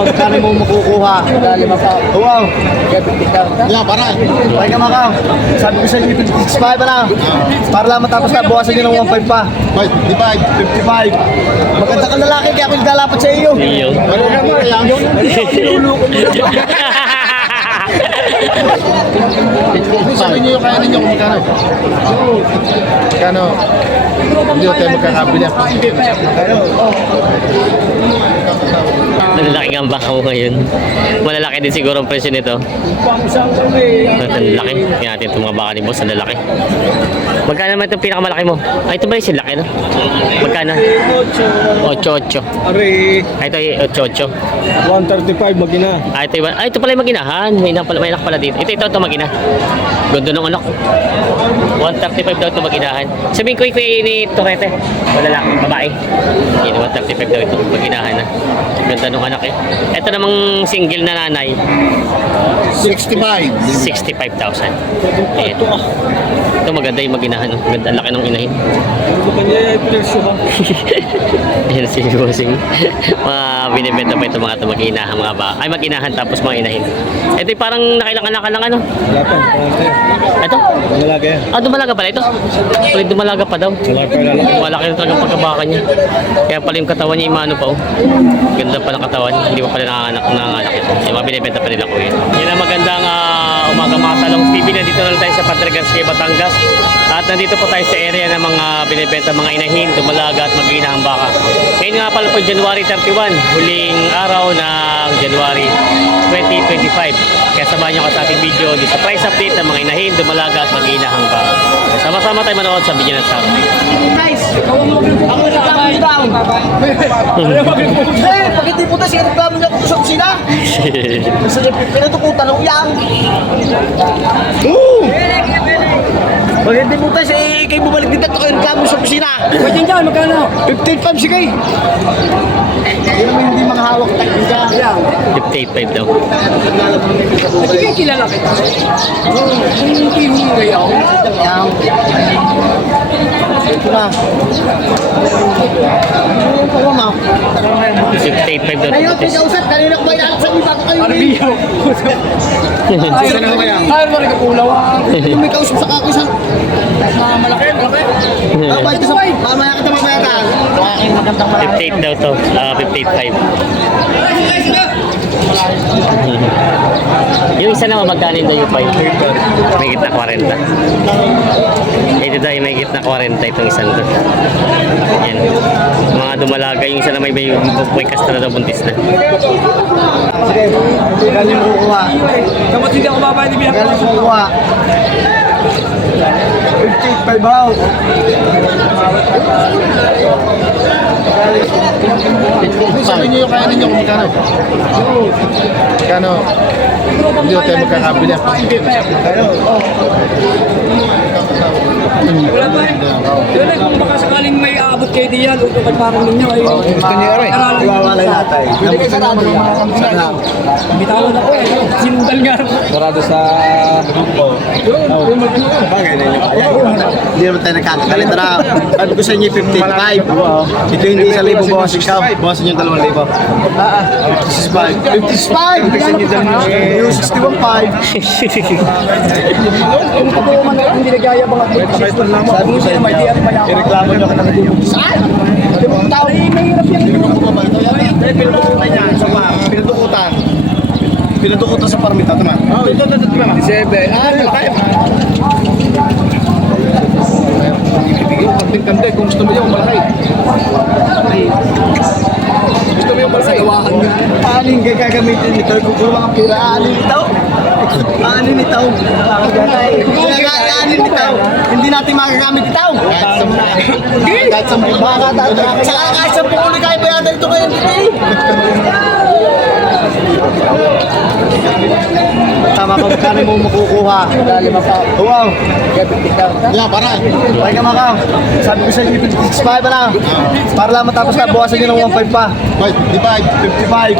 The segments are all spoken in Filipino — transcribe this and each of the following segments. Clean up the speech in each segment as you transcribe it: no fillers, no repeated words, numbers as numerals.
Magkano mo makukuha? Wow. Yeah, para. Pwede ka makaw. Sabi ko sa inyo, 56 na. Para lang matapos na, buwasan nyo ng 1.5 pa. 55. Maganda ka lalaki, kaya ako nagdalapat sa iyo. Ano na mo, kaya yun? Sabi niyo yung kaya ninyo kung magkano. Magkano? Hindi ko tayo magkakabili. Malalaki ang baka mo ngayon. Malalaki din siguro ang presyo nito. Ang laki. Tingnan natin itong mga baka ni boss. Ang lalaki. Magkano naman itong pinakamalaki mo? Ay, ito ba yung laki, no? Magkano? 8-8. Ay, ito yung 8-8. 135 magina. Ay, ito pala yung maginahan. May anak pala dito. Ito magina. Ganda ng anak. 135 daw ito maginahan. Sabihin ko ni Torete. Malalaki, babae. Yan, 135 daw ito maginahan na. Ganda ng anak eh. Ito namang single na nanay. 65. 65,000. Ayan. Ito maganda yung maginahan. Maganda, ang laki ng inahin. Ayan si Bossing. Mga binibenta pa ito mga ito mag-inahan mga ba. Ay mag-inahan tapos mga inahin. Ito yung parang nakailang-anakan lang ano. Ito? Malaga yan. Ah, dumalaga pala ito? Pala dumalaga pa daw. Malaki na talagang pagkabaka niya. Kaya pala yung katawan niya imano pa oh. Ganda pa ng katawan. Hindi pa pala nanganganak ito. Yung mga binibenta pa nila ko yun. Yan ang magandang umaga mga talong TV. Nandito na tayo sa Patragas, Batangas. At nandito po tayo sa area ng mga binibenta mga inahin, dumalaga at mag-iinahang baka. Ngayon nga pala po January 31, huling araw ng January 2025. Kaya samahan nyo ka sa ating video di sa price update ng mga inahin, dumalaga at mag-iinahang baka. Sama-sama tayo manood sa video ng sa atin. Guys, ako nagkamali daw. Pag hindi po tayo, siya nagkamali ako sa kusina. Kasi pinatukutan ng uyang. Pag hindi po tayo, kayo bumalik dito at ako nagkamali sa kusina. Ba't yan dyan, magkano? 15.5 sige. Hindi naman hindi makahawak tayo dyan. 58.5 daw. Sige, kilala kita. Hindi mo ngayon. Ito na. Ano mo? 58.5 daw. Ngayon, pinausap. Kanina ko ba yan? Sa iba ko kayo? Arbiyo. Ayaw na kaya. Ayaw mo rin kapulaw. Kung may kausap sa kakoy sa... Malaki. Mamaya kita mamaya ka. Aking magandang malaki. 58 daw to. 58.5. Yung isa naman magkanin daw yung 5. May gitna 40. Ito daw yung may gitna 40 itong isang to. Yan. Mga dumalaga yung isa na may kasta na daw buntis na. Sige, galing mo kukuha. Kapag hindi ako babae, hindi Galing mo kukuha. 58 baw. Sabi niyo yung kaya ninyo kung magkano. Magkano? Hindi ko tayo magkakabili. Wala ba eh. Wala kung baka sakaling may aabot kayo diyan, utukan parang ninyo ay... Gusto niyo rin. Iwawalay natin. Hindi kayo sarado. Bitawan ako eh. Sinundal nga. Sarado sa grupo. Bagay na inyo kaya. Hindi naman tayo nagkakagalit na. Sabi ko sa inyo 55. Ito hindi 1,000 bawas ikaw. Bawasan yung 2,000. 55. 55! Yung 61.5. Kung ako man hindi nagyayabang at Sabi ko sa inyo, ireklamo nyo ka na nag-inom. Saan? tao ay mahirap yan. Pinutukutan niya sa par. Pinutukutan sa parmita. Tama? Oo, ito. 17. Malaki. Ibigay yung kanting-kante kung gusto mo yung malaki. Gusto mo yung malaki. Anin ka gagamitin nito? Kung mga pira, anin ito? Anin ito? Anin ito? Hindi natin magagamit ito? Kahit sa mga Saka kahit sa puli kayo bayadan ito kayo hindi. Tama ka, magkano mo makukuha? Wow. Yeah, para. Pwede ka makaw. Sabi ko sa inyo, 56 na. Para lang matapos na, buwasan nyo ng 1.5 pa. 55.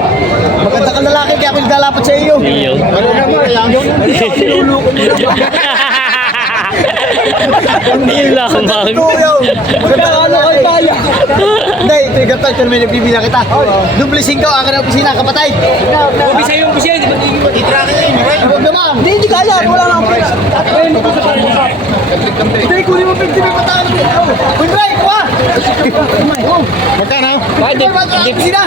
Maganda ka lalaki, kaya ako nagdalapat sa iyo. Iyo. Ano na mo, kaya yun? Yun lamang. Kuya, maganda ka na kay Taya. Hindi, ito yung gantag, ito naman nagbibila kita. Dubli 5, akin ang opisina, kapatay. Ubi sa'yo yung busya, di ba? Huwag naman. Hindi kaya, wala lang ako. Hindi, kunin mo 50 may patawag. Uy, Bray, kuha! Magkano? Hindi, opisina.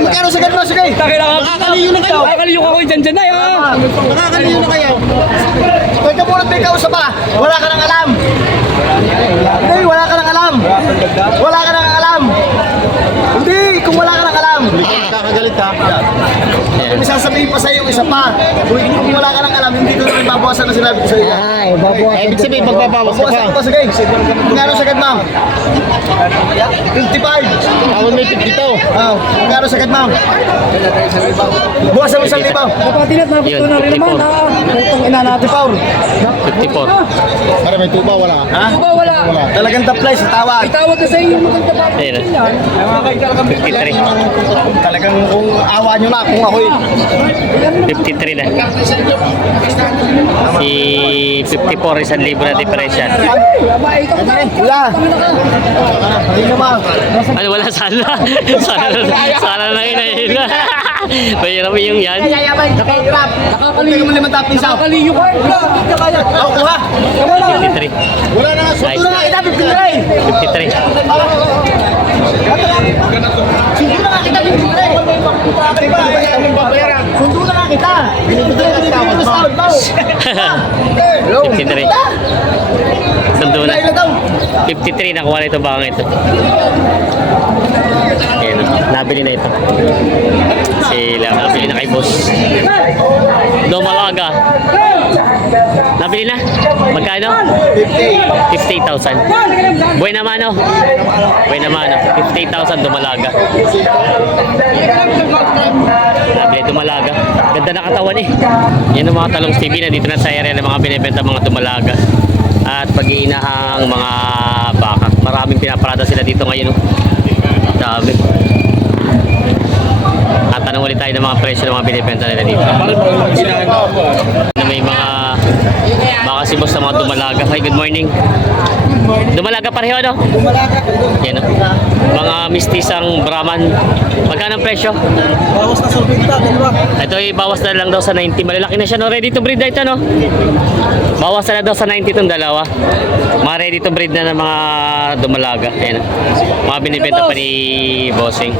Magkano sagad mo, sige? Nakakaliyo na kayo. Nakakaliyo ako dyan na yan. Makakaliyo na kayo. Huwag ka muna may kausap pa. Wala ka nang alam. Hindi, wala ka nang alam. Wala ka nang alam. Hindi, kung wala ka nang alam. Hindi ka nakakagalit ha. Kung sasabihin pa sa'yo yung isa pa. Kung wala ka nang alam, hindi ko naman babawasan na sinabi ko sa'yo. Ibig sabihin, magbabawas ka Babawasan ko pa. pa, sige. Magkano sagad, ma'am? 55. Tawad mo yung 52. Magkano sagad, ma'am? Buwasan mo 1,000. Kapatilat na gusto na rin naman. Putong ina natin. 54. Pare, may tuba, wala. Ha? Ano ba wala? Talagang taplay sa tawad. Itawag na sa inyo maganda pa. Ayun. Yan. 53. Talagang kung awa nyo na, kung ako'y 53 na. Si 54, 1,000 na diferensya. wala. Hindi naman. Ano, wala sana. Sana na inahila. Mahirap yung yan. Nakakirap. Nakakaliyo mo 5 tapis ako. Nakakaliyo ka. Ako kuha. 53. Wala na nga. Nice. Ito na kita, 53. 53. Sundo na nga kita, 53. Sundo na nga kita. Binibigay mo sa tawad mo. 53. Sundo na. 53 nakuha na ito baka ito. Ayan, nabili na ito. Nabili na kay boss. Dumalaga. Nabili na? Magkano? 58,000. Buhay naman oh. Buhay naman oh. 58,000 dumalaga. Nabili dumalaga. Ganda na katawan eh. Yan ang mga talong TV na dito na sa area ng mga binibenta mga dumalaga. At pag-iinahang mga baka. Maraming pinaparada sila dito ngayon oh. Dami. At tanong ulit tayo ng mga presyo ng mga binibenta nila dito. Na may mga baka si boss na mga dumalaga. Hi, good morning. Dumalaga pareho ano? Yan o. Mga mistisang Brahman. Magkano ang presyo? Bawas na sa pinta, dalawa. Ito ay bawas na lang daw sa 90. Malalaki na siya no. Ready to breed na ito no. Bawas na lang daw sa 90 itong dalawa. Mga ready to breed na ng mga dumalaga. Ayan o. Mga binibenta pa ni Bossing.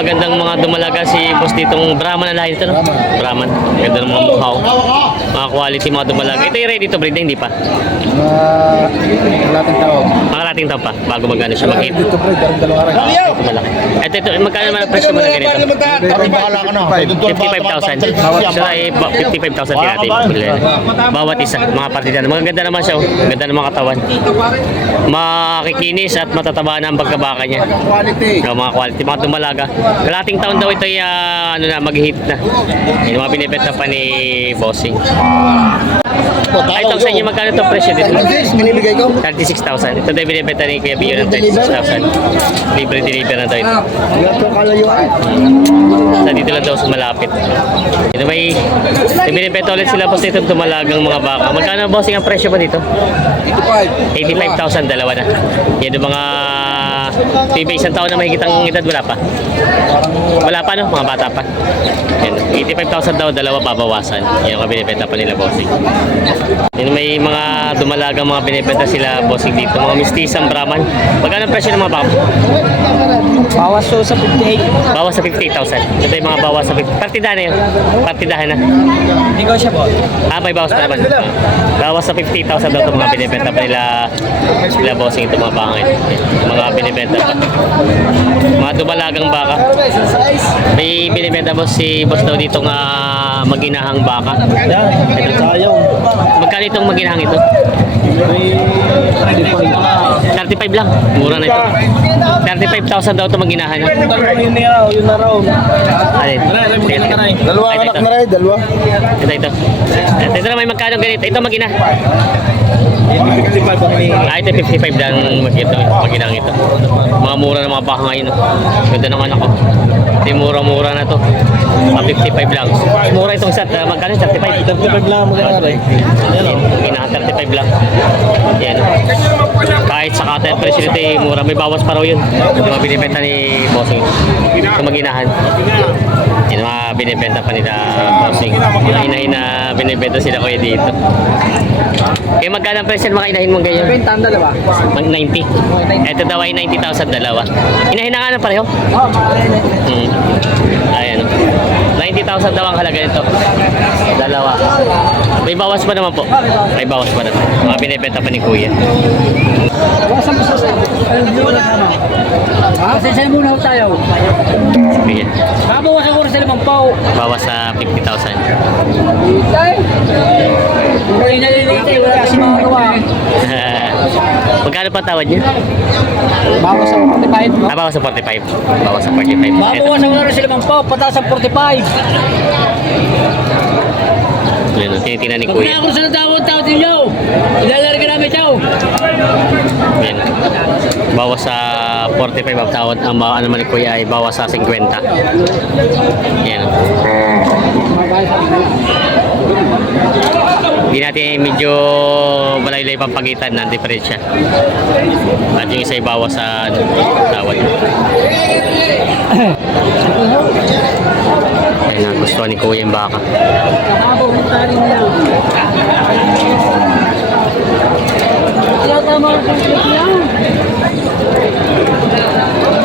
Magandang mga dumalaga si boss ditong Brahman na lahat ito no. Brahman. Ganda ng mga mukhaw. Mga quality mga dumalaga. Ito ay ready to breed na hindi pa. Lating tawag. Mga lating taon pa bago magano siya mag-hit. Dito pre, dalawa rin. Ito malaki. Ito, magkano naman ang presyo mo na ganito? Pare, bahala ka na. 55,000. Siya ay 55,000 din natin. Bawat isa, mga partidan. Maganda naman siya. Ganda ng mga katawan. Makikinis at matataba na ang pagkabaka niya. Quality. Mga quality, mga dumalaga. Kalating taon daw ito ay mag-hit na. Yung mga binibenta pa ni Bossing. Ay, itong sa inyo magkano itong presyo dito? Binibigay ko. 36,000. Ito tayo binibenta ni Kuya Bio ng 36,000. Libre deliver na tayo. Wala po kalayuan. Sa dito lang daw sa malapit. Ito may binibenta ulit sila boss dito dumalagang mga baka. Magkano bossing ang presyo pa dito? 85,000 dalawa na. Yan yung mga TV isang taon na mahigitang edad wala pa. Wala pa no, mga bata pa. Yan, 85,000 daw dalawa babawasan. Yan ang binibenta pa nila bossing. Yan may mga dumalagang mga binibenta sila bossing dito, mga mistisang Brahman. Magkano ang presyo ng mga baka? Bawas so sa 58. Bawas sa 58,000. Ito yung mga bawas sa 50. Partidahan na yun. Partidahan na. Hindi ko siya po. May bawas pa naman. Bawas sa 50,000 daw itong mga binibenta pa nila bossing itong mga baka ngayon. Mga binibenta pa. Mga dumalagang baka. May binibenta boss si boss daw dito nga maginahang baka. Ito Sayang. magkano itong maginahang ito? 35 lang. Mura na ito. 35,000 daw itong maginahan niya. Yun na raw. Alin? Dalawa Ito, anak ito. na rin, dalawa. Ito na may magkano ganito. Ito magina. 55 ang may... Ito 55 lang maginang ito. Mga mura ng mga baka ngayon. Ganda ng anak ko. Hindi mura-mura na to. 55 lang. Mura mura itong set. Magkano? 35? 35 lang magkano rin. Ginahan 35 lang. Yan. Kahit sa cutter presyo nito eh, mura. May bawas pa raw yun. Yung mga binibenta ni Bossing. Kung maginahan. Yung mga binibenta pa nila Bossing. Mga inahin na binibenta sila kuya dito. Kaya magkano ang presyo ng mga inahin mong ganyan? Benta ang dalawa. Mag 90. Ito daw ay 90,000 dalawa. Inahin na nga na pareho? Oo, Ayan. 90,000 daw ang halaga nito. Dalawa. May bawas pa naman po. May bawas pa naman. Mga binibenta pa ni Kuya. Wasan mo sa kasi sa'yo muna tayo. Sige. Babawasan ko rin sa 5,000. Bawas sa 50,000. Itay. Kung inalilitay, wala kasi makagawa. Magkano pa tawad niya? Bawas sa 45. Bawas sa 45. Bawas sa 45. Ito. Babawasan ko rin sa 5,000, pataas ang 45. Yan, tinitingnan ni Pag Kuya. na ako sa natawag tao ninyo, ilalagay namin ito. Yan. Bawas sa 45 ang tawad. Ang ano naman ni Kuya ay bawas sa 50. Yan. Hindi natin medyo malaylay pampagitan ng diferensya. At yung isa ay bawas sa tawad. Ayun na, gusto ni Kuya yung baka. Kahabaw ng tali niya. Kaya tama ang pagkakas niya.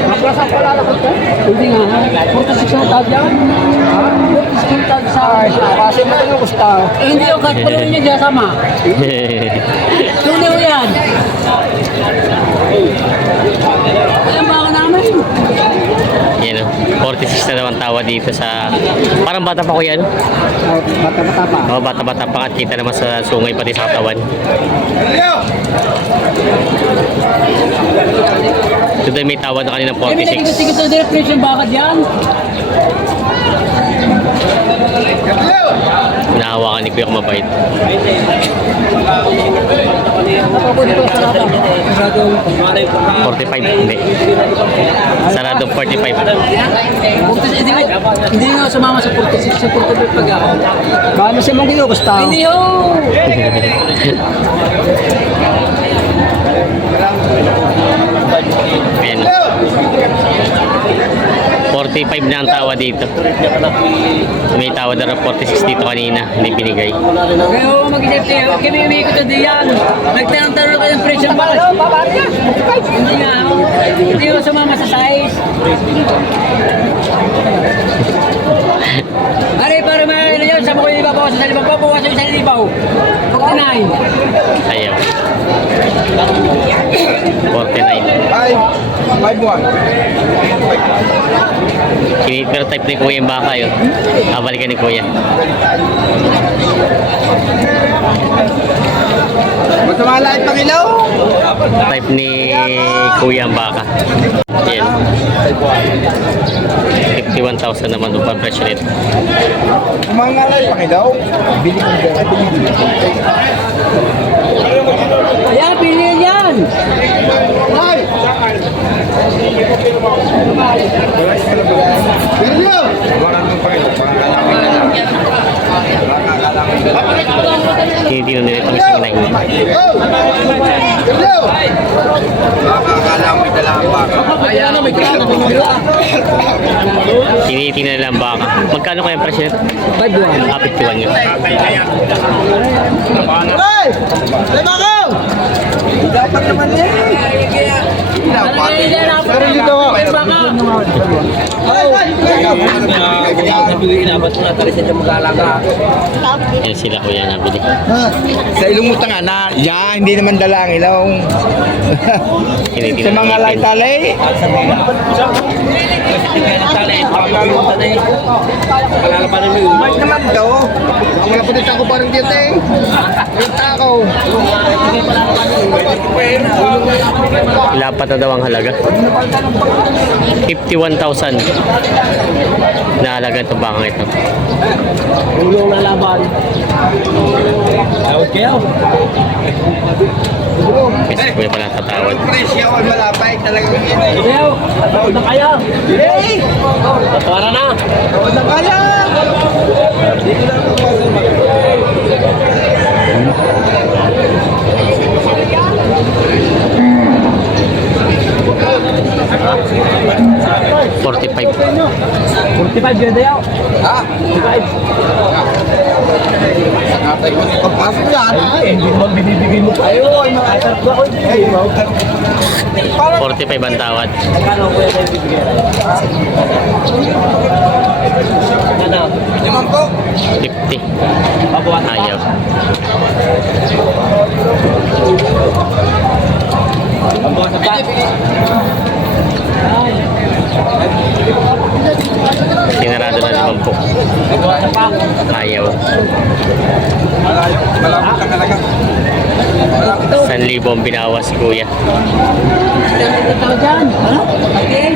Naplasan pala na ko ito? Hindi nga ha. 46 ang tag yan. 46 ang tag sa... Kasi mo yung gusto. Eh hindi yung kahit pala niya dyan sama. Tuloy mo yan. Ayan baka namin. Yan o. 46 na daw ang tawa dito sa... Parang bata pa Kuya, ano? Bata-bata pa. Oo, bata-bata pa at kita naman sa sungay pati sa katawan. Ito din may tawad na kanina Eh, may 46. nagigit-tigit na direct yung baka dyan. Nahawakan ni Kuya kung mabait. Napapun ito sa rata. Masyadong 45, hindi. Saradong 45. Hindi nga sumama sa 46, sa 45 pag ako. Paano siya mong ginugusta? Hindi ho! Ayan. 45 na ang tawa dito. May tawa na 46 dito kanina. Hindi binigay. Kaya ho, mag-isip kayo. Kami umikot na diyan. Nagtanong-tanong kayo ng presyo ba? Hindi nga ho. Hindi ho sumama sa size. Ari, para may ano yun, sama ko yung ibabawasan sa 5,000, bawasan yung sa 1,000. 49. Ayaw. 49. 5-1. Kinipir type ni Kuya yung baka yun. Balikan ni Kuya. Ba't tumalait pang ilaw? Type ni Kuya ang baka. Yan. 51,000 naman doon pa presyo nito. Tumalait pang ilaw? Bili ko dyan. Ayan, pili yan! Ay! Bili nyo! Tinitino nila itong isang inahin. Bili nyo! Ayan, may kaya na Tinitino nila ang baka. Magkano kaya ang presyo nito? 5,100. 51 yun. Hey! Lima ko! Dapat naman yan. Pero dito ko. Yan sila Kuya nabili. Sa ilong mo tanga na, hindi naman dala ang ilaw. Tinitino Sa mga nila. lay-talay. Mas naman daw. Ang wala pa dito ako parang dito eh. Yung takaw. Lapat na daw ang halaga. 51,000 na halaga itong bakang ito. Ulong na laban. Tawag kayo. Kasi Kuya pala tatawad. Presyo ang malapay talagang yun. Kayo, tawag na kaya. Hey! Para na. Tawad na kaya! $45. 45 ganda yaw. Ha? 45. Pagpasok yan. Hindi naman binibigay mo pa. Ayun, mga tatlo ko. 45 ang tawad. Magkano ko yung bibigyan? Ano? Limang po. 50. Babawasan pa? Ayaw. Babawasan pa? Sinarado na naman po. Babawasan pa? Ayaw. Malapit ka talaga. 1,000 ang binawas si kuya. Dito tao dyan. Ano? Okay.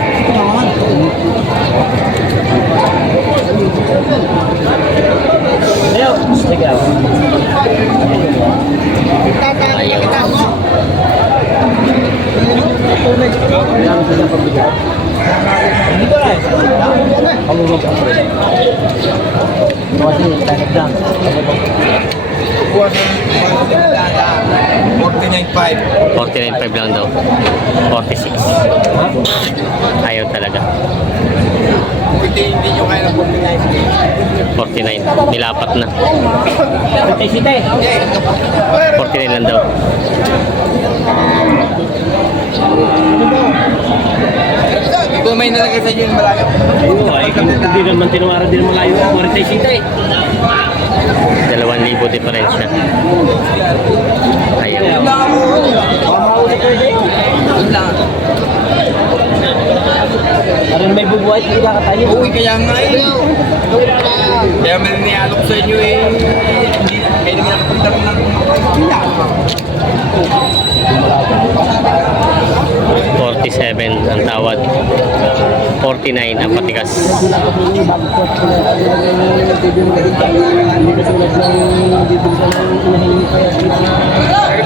Ayaw. Sige. Ayaw. Dito lang. Pamulog ako. Kasi tanong lang. 49.5. 49.5 lang daw. 46. Ayaw talaga. Hindi nyo kaya ng 49. Nilapat na. Site. 49 lang daw. Ito may nalagay sa inyo yung malayo. Hindi naman tinuwara din mga layo. 46 site. 2,000 diferensya. Ayaw. Parang may bubuhay, hindi ka katayo. Uy, kaya nga eh. Kaya may nialok sa inyo eh. Hindi kayo naman nakapunta ng kila. 47 ang tawad. 49 ang patigas.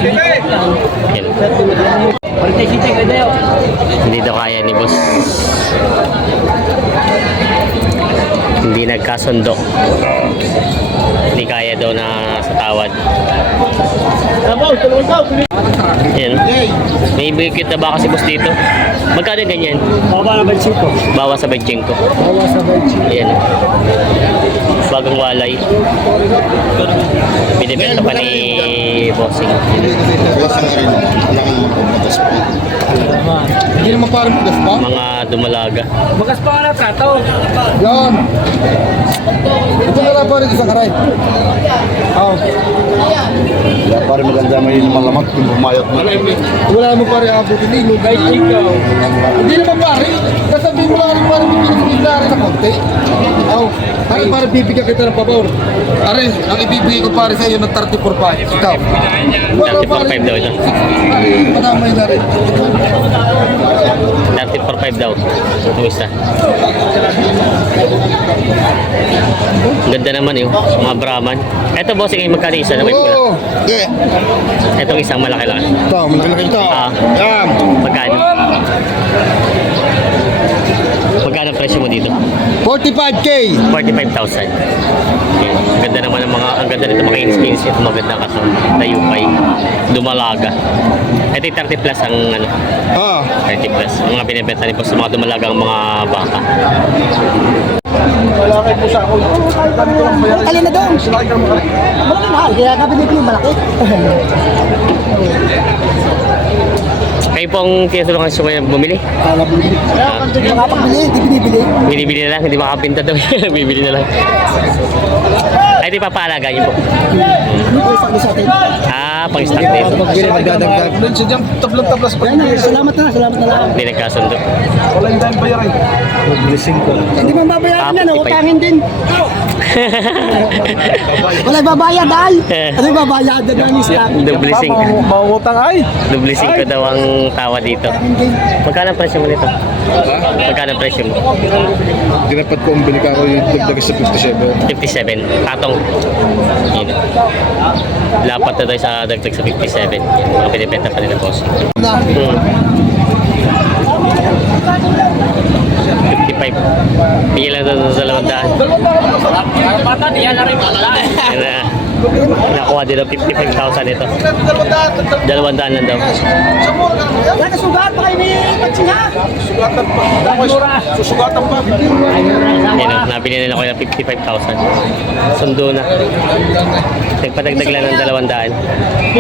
Yan. 46 site ka dayo. Hindi daw kaya ni boss. Hindi nagkasundo. Hindi kaya daw na sa tawad. Yan. May bigkit na baka si boss dito. Magkano ganyan? Baba na ba sito? Bawa sa 25. Bawa sa bench. Ayan. Bagong walay. Binibenta pa ni bossing. Hindi naman parang pugas pa. Mga dumalaga. Bagas pa ka na trato. Yan. Ito na lang parang isang karay. Oh. Para maganda may malamat kung bumayot na. Wala naman pare abot hindi. Kahit ikaw. Hindi naman pare. Kasabihin mo lang pare bibigyan rin sa konti. Oh. Pare bibigyan kita ng pabor. Pare, ang ibibigay ko pare sa iyo ng 34.5. Ikaw. 34.5 daw ito. Madamay na rin. 34.5 daw. Yung isa. Ganda naman yun. Mga Brahman. Ito bossing ay magkano isa na may pula. Oo. Okay. Itong isang malaki-laki. Ito, malaki-laki ito. Ah. Yan. Magkano? Magkano ang presyo mo dito? 45K. 45,000. Yan. Ganda naman ang mga, ang ganda nito mga ins-ins. Ito maganda ka tayupay. Dumalaga. Ito yung 30 plus ang ano. Ah. 30 plus. Ang mga binibenta rin po sa mga dumalagang mga baka. Wala kayo po sa ako. Alin na doon? Malaki mahal, kaya kabinet yung malaki. Kayo pong tinutulungan sa mga bumili? Makapagbili, hindi binibili. Binibili na lang, hindi makapinta daw. Bibili na lang. Ay, di papaalaga niyo po. Hindi ko isang sa atin. Ah, pang-stock din. Magdadagdag. Doon siya dyan, tablas-tablas pa. Yan na, salamat na lang. Hindi nagkasundo. Wala yung dahil bayarin. Hindi mo babayaran yan, 45. utangin din. Wala babayad dahil. Ano yung babayad na doon yung stock? Double sync. Mangutang ay. Double sync ko daw ang tawa dito. Magkano ang presyo mo nito? Magkano ang presyo mo? Dinapat ko ang binika ko yung dagdag sa 57. 57. Patong. Yun. Lapat na tayo sa dagdag sa 57. Mga pinipenta pa nila boss. 55 55. Bigyan lang ito sa 200. Bata, diyan na rin bata. Yan na. Nakuha dito 55,000 ito. 200 lang daw. Yan, nasugat pa kayo ni Patsin ha? Susugatan pa. Yan o, nabili nila ko ng 55,000. Sundo na. Nagpadagdag lang ng 200.